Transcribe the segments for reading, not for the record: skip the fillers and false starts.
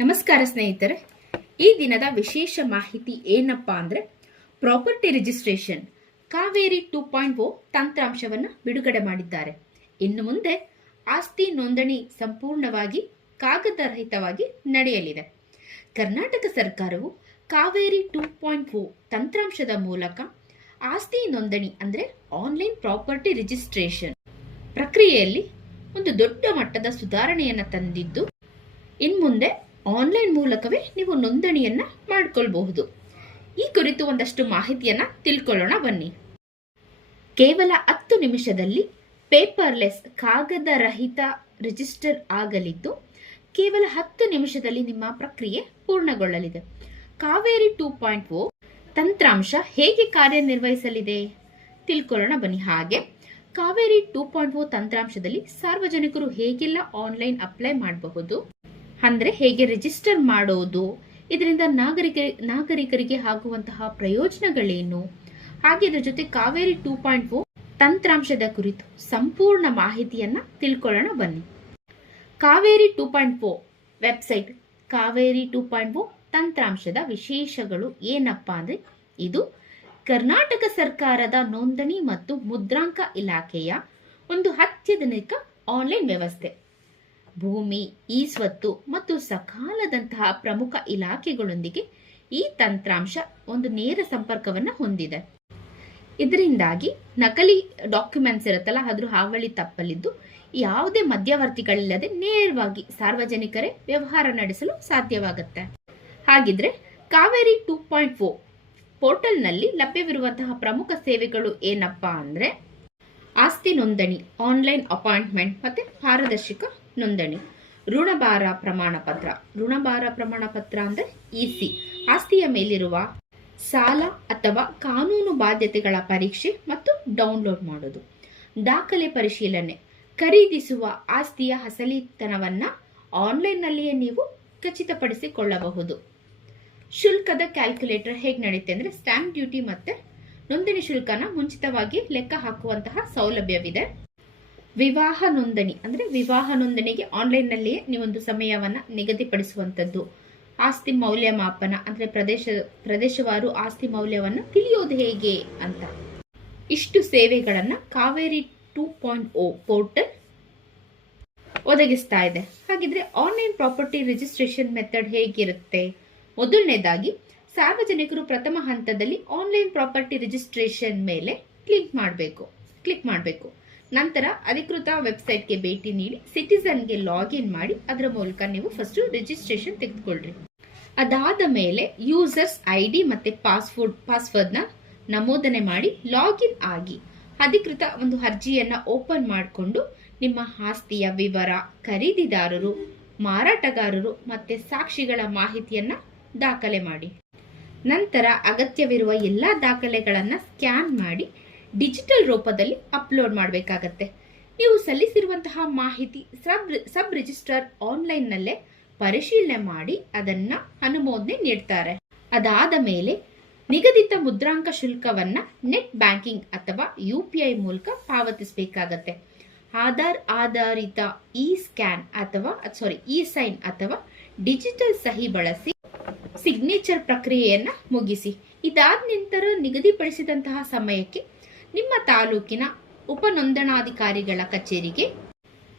ನಮಸ್ಕಾರ ಸ್ನೇಹಿತರೆ, ಈ ದಿನದ ವಿಶೇಷ ಮಾಹಿತಿ ಏನಪ್ಪಾ ಅಂದ್ರೆ ಪ್ರಾಪರ್ಟಿ ರಿಜಿಸ್ಟ್ರೇಷನ್ ಕಾವೇರಿ 2.0 ತಂತ್ರಾಂಶವನ್ನು ಬಿಡುಗಡೆ ಮಾಡಿದ್ದಾರೆ. ಇನ್ನು ಮುಂದೆ ಆಸ್ತಿ ನೋಂದಣಿ ಸಂಪೂರ್ಣವಾಗಿ ಕಾಗದರಹಿತವಾಗಿ ನಡೆಯಲಿದೆ. ಕರ್ನಾಟಕ ಸರ್ಕಾರವು ಕಾವೇರಿ 2.0 ತಂತ್ರಾಂಶದ ಮೂಲಕ ಆಸ್ತಿ ನೋಂದಣಿ ಅಂದ್ರೆ ಆನ್ಲೈನ್ ಪ್ರಾಪರ್ಟಿ ರಿಜಿಸ್ಟ್ರೇಷನ್ ಪ್ರಕ್ರಿಯೆಯಲ್ಲಿ ಒಂದು ದೊಡ್ಡ ಮಟ್ಟದ ಸುಧಾರಣೆಯನ್ನು ತಂದಿದ್ದು, ಇನ್ಮುಂದೆ ಆನ್ಲೈನ್ ಮೂಲಕವೇ ನೀವು ನೋಂದಣಿಯನ್ನ ಮಾಡಿಕೊಳ್ಳಬಹುದು. ಈ ಕುರಿತು ಒಂದಷ್ಟು ಮಾಹಿತಿಯನ್ನ ತಿಳ್ಕೊಳ್ಳೋಣ ಬನ್ನಿ. ಕೇವಲ 10 ನಿಮಿಷದಲ್ಲಿ ಪೇಪರ್ಲೆಸ್ ಕಾಗದರಹಿತ ರಿಜಿಸ್ಟರ್ ಆಗಲಿದ್ದು, ಕೇವಲ 10 ನಿಮಿಷದಲ್ಲಿ ನಿಮ್ಮ ಪ್ರಕ್ರಿಯೆ ಪೂರ್ಣಗೊಳ್ಳಲಿದೆ. ಕಾವೇರಿ 2.0 ತಂತ್ರಾಂಶ ಹೇಗೆ ಕಾರ್ಯನಿರ್ವಹಿಸಲಿದೆ ತಿಳ್ಕೊಳ್ಳೋಣ ಬನ್ನಿ. ಹಾಗೆ ಕಾವೇರಿ 2.0 ತಂತ್ರಾಂಶದಲ್ಲಿ ಸಾರ್ವಜನಿಕರು ಹೇಗೆಲ್ಲ ಆನ್ಲೈನ್ ಅಪ್ಲೈ ಮಾಡಬಹುದು, ಅಂದ್ರೆ ಹೇಗೆ ರಿಜಿಸ್ಟರ್ ಮಾಡೋದು, ಇದರಿಂದ ನಾಗರಿಕರಿಗೆ ಆಗುವಂತಹ ಪ್ರಯೋಜನಗಳೇನು, ಹಾಗೆ ಇದರ ಜೊತೆ ಕಾವೇರಿ 2.0 ತಂತ್ರಾಂಶದ ಕುರಿತು ಸಂಪೂರ್ಣ ಮಾಹಿತಿಯನ್ನ ತಿಳ್ಕೊಳ್ಳೋಣ ಬನ್ನಿ. ಕಾವೇರಿ 2.0 ವೆಬ್ಸೈಟ್ ಕಾವೇರಿ 2.0 ತಂತ್ರಾಂಶದ ವಿಶೇಷಗಳು ಏನಪ್ಪಾ ಅಂದ್ರೆ, ಇದು ಕರ್ನಾಟಕ ಸರ್ಕಾರದ ನೋಂದಣಿ ಮತ್ತು ಮುದ್ರಾಂಕ ಇಲಾಖೆಯ ಒಂದು ಅತ್ಯಾಧುನಿಕ ಆನ್ಲೈನ್ ವ್ಯವಸ್ಥೆ. ಭೂಮಿ, ಇ ಸ್ವತ್ತು ಮತ್ತು ಸಕಾಲದಂತಹ ಪ್ರಮುಖ ಇಲಾಖೆಗಳೊಂದಿಗೆ ಈ ತಂತ್ರಾಂಶ ಒಂದು ನೇರ ಸಂಪರ್ಕವನ್ನು ಹೊಂದಿದೆ. ಇದರಿಂದಾಗಿ ನಕಲಿ ಡಾಕ್ಯುಮೆಂಟ್ಸ್ ಇರುತ್ತಲ್ಲ, ಅದ್ರ ಹಾವಳಿ ತಪ್ಪಲಿದ್ದು ಯಾವುದೇ ಮಧ್ಯವರ್ತಿಗಳಿಲ್ಲದೆ ನೇರವಾಗಿ ಸಾರ್ವಜನಿಕರೇ ವ್ಯವಹಾರ ನಡೆಸಲು ಸಾಧ್ಯವಾಗುತ್ತೆ. ಹಾಗಿದ್ರೆ ಕಾವೇರಿ 2.0 ಪೋರ್ಟಲ್ನಲ್ಲಿ ಲಭ್ಯವಿರುವಂತಹ ಪ್ರಮುಖ ಸೇವೆಗಳು ಏನಪ್ಪಾ ಅಂದ್ರೆ, ಆಸ್ತಿ ನೋಂದಣಿ, ಆನ್ಲೈನ್ ಅಪಾಯಿಂಟ್ಮೆಂಟ್ ಮತ್ತೆ ಪಾರದರ್ಶಕ ನೋಂದಣಿ, ಋಣಭಾರ ಪ್ರಮಾಣ ಪತ್ರ ಅಂದ್ರೆ ಇಸಿ, ಆಸ್ತಿಯ ಮೇಲಿರುವ ಸಾಲ ಅಥವಾ ಕಾನೂನು ಬಾಧ್ಯತೆಗಳ ಪರೀಕ್ಷೆ ಮತ್ತು ಡೌನ್ಲೋಡ್ ಮಾಡೋದು, ದಾಖಲೆ ಪರಿಶೀಲನೆ, ಖರೀದಿಸುವ ಆಸ್ತಿಯ ಅಸಲಿತನವನ್ನ ಆನ್ಲೈನ್ ನಲ್ಲಿಯೇ ನೀವು ಖಚಿತಪಡಿಸಿಕೊಳ್ಳಬಹುದು. ಶುಲ್ಕದ ಕ್ಯಾಲ್ಕುಲೇಟರ್ ಹೇಗೆ ನಡೆಯುತ್ತೆ ಅಂದ್ರೆ, ಸ್ಟಾಂಪ್ ಡ್ಯೂಟಿ ಮತ್ತೆ ನೋಂದಣಿ ಶುಲ್ಕನ ಮುಂಚಿತವಾಗಿ ಲೆಕ್ಕ ಹಾಕುವಂತಹ ಸೌಲಭ್ಯವಿದೆ. ವಿವಾಹ ನೋಂದಣಿ ಅಂದ್ರೆ ವಿವಾಹ ನೋಂದಣಿಗೆ ಆನ್ಲೈನ್ ನಲ್ಲಿಯೇ ನೀವೊಂದು ಸಮಯವನ್ನ ನಿಗದಿಪಡಿಸುವಂತದ್ದು. ಆಸ್ತಿ ಮೌಲ್ಯಮಾಪನ ಅಂದ್ರೆ ಪ್ರದೇಶವಾರು ಆಸ್ತಿ ಮೌಲ್ಯವನ್ನ ತಿಳಿಯೋದು ಹೇಗೆ ಅಂತ. ಇಷ್ಟು ಸೇವೆಗಳನ್ನ ಕಾವೇರಿ 2.0 ಪೋರ್ಟಲ್ ಒದಗಿಸ್ತಾ ಇದೆ. ಹಾಗಿದ್ರೆ ಆನ್ಲೈನ್ ಪ್ರಾಪರ್ಟಿ ರಿಜಿಸ್ಟ್ರೇಷನ್ ಮೆಥಡ್ ಹೇಗಿರುತ್ತೆ? ಮೊದಲನೇದಾಗಿ ಸಾರ್ವಜನಿಕರು ಪ್ರಥಮ ಹಂತದಲ್ಲಿ ಆನ್ಲೈನ್ ಪ್ರಾಪರ್ಟಿ ರಿಜಿಸ್ಟ್ರೇಷನ್ ಮೇಲೆ ಕ್ಲಿಕ್ ಮಾಡಬೇಕು. ನಂತರ ಅಧಿಕೃತ ವೆಬ್ಸೈಟ್ಗೆ ಭೇಟಿ ನೀಡಿ ಸಿಟಿಸನ್ಗೆ ಲಾಗಿನ್ ಮಾಡಿ ಅದರ ಮೂಲಕ ನೀವು ಫಸ್ಟ್ ರಿಜಿಸ್ಟ್ರೇಷನ್ ತೆಗೆದುಕೊಳ್ಳ್ರಿ. ಅದಾದ ಮೇಲೆ ಯೂಸರ್ಸ್ ಐಡಿ ಮತ್ತೆ ಪಾಸ್ವರ್ಡ್ನ ನಮೂದನೆ ಮಾಡಿ ಲಾಗಿನ್ ಆಗಿ ಅಧಿಕೃತ ಒಂದು ಅರ್ಜಿಯನ್ನ ಓಪನ್ ಮಾಡಿಕೊಂಡು ನಿಮ್ಮ ಆಸ್ತಿಯ ವಿವರ, ಖರೀದಿದಾರರು, ಮಾರಾಟಗಾರರು ಮತ್ತೆ ಸಾಕ್ಷಿಗಳ ಮಾಹಿತಿಯನ್ನ ದಾಖಲೆ ಮಾಡಿ. ನಂತರ ಅಗತ್ಯವಿರುವ ಎಲ್ಲಾ ದಾಖಲೆಗಳನ್ನ ಸ್ಕ್ಯಾನ್ ಮಾಡಿ ಡಿಜಿಟಲ್ ರೂಪದಲ್ಲಿ ಅಪ್ಲೋಡ್ ಮಾಡಬೇಕಾಗತ್ತೆ. ನೀವು ಸಲ್ಲಿಸಿರುವಂತಹ ಮಾಹಿತಿ ಸಬ್ ರಿಜಿಸ್ಟ್ರಾರ್ ಆನ್ಲೈನ್ ನಲ್ಲೇ ಪರಿಶೀಲನೆ ಮಾಡಿ ಅದನ್ನ ಅನುಮೋದನೆ ನೀಡ್ತಾರೆ. ಅದಾದ ಮೇಲೆ ನಿಗದಿತ ಮುದ್ರಾಂಕ ಶುಲ್ಕವನ್ನ ನೆಟ್ ಬ್ಯಾಂಕಿಂಗ್ ಅಥವಾ UPI ಮೂಲಕ ಪಾವತಿಸಬೇಕಾಗತ್ತೆ. ಆಧಾರ್ ಆಧಾರಿತ ಇ ಸೈನ್ ಅಥವಾ ಡಿಜಿಟಲ್ ಸಹಿ ಬಳಸಿ ಸಿಗ್ನೇಚರ್ ಪ್ರಕ್ರಿಯೆಯನ್ನ ಮುಗಿಸಿ. ಇದಾದ ನಂತರ ನಿಗದಿಪಡಿಸಿದಂತಹ ಸಮಯಕ್ಕೆ ನಿಮ್ಮ ತಾಲೂಕಿನ ಉಪನೋಂದಣಾಧಿಕಾರಿಗಳ ಕಚೇರಿಗೆ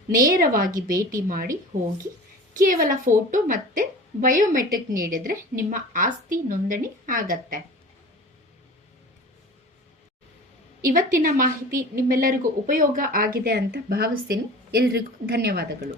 ನೇರವಾಗಿ ಭೇಟಿ ಮಾಡಿ ಹೋಗಿ ಕೇವಲ ಫೋಟೋ ಮತ್ತೆ ಬಯೋಮೆಟ್ರಿಕ್ ನೀಡಿದ್ರೆ ನಿಮ್ಮ ಆಸ್ತಿ ನೋಂದಣಿ ಆಗತ್ತೆ. ಇವತ್ತಿನ ಮಾಹಿತಿ ನಿಮ್ಮೆಲ್ಲರಿಗೂ ಉಪಯೋಗ ಆಗಿದೆ ಅಂತ ಭಾವಿಸ್ತೀನಿ. ಎಲ್ರಿಗೂ ಧನ್ಯವಾದಗಳು.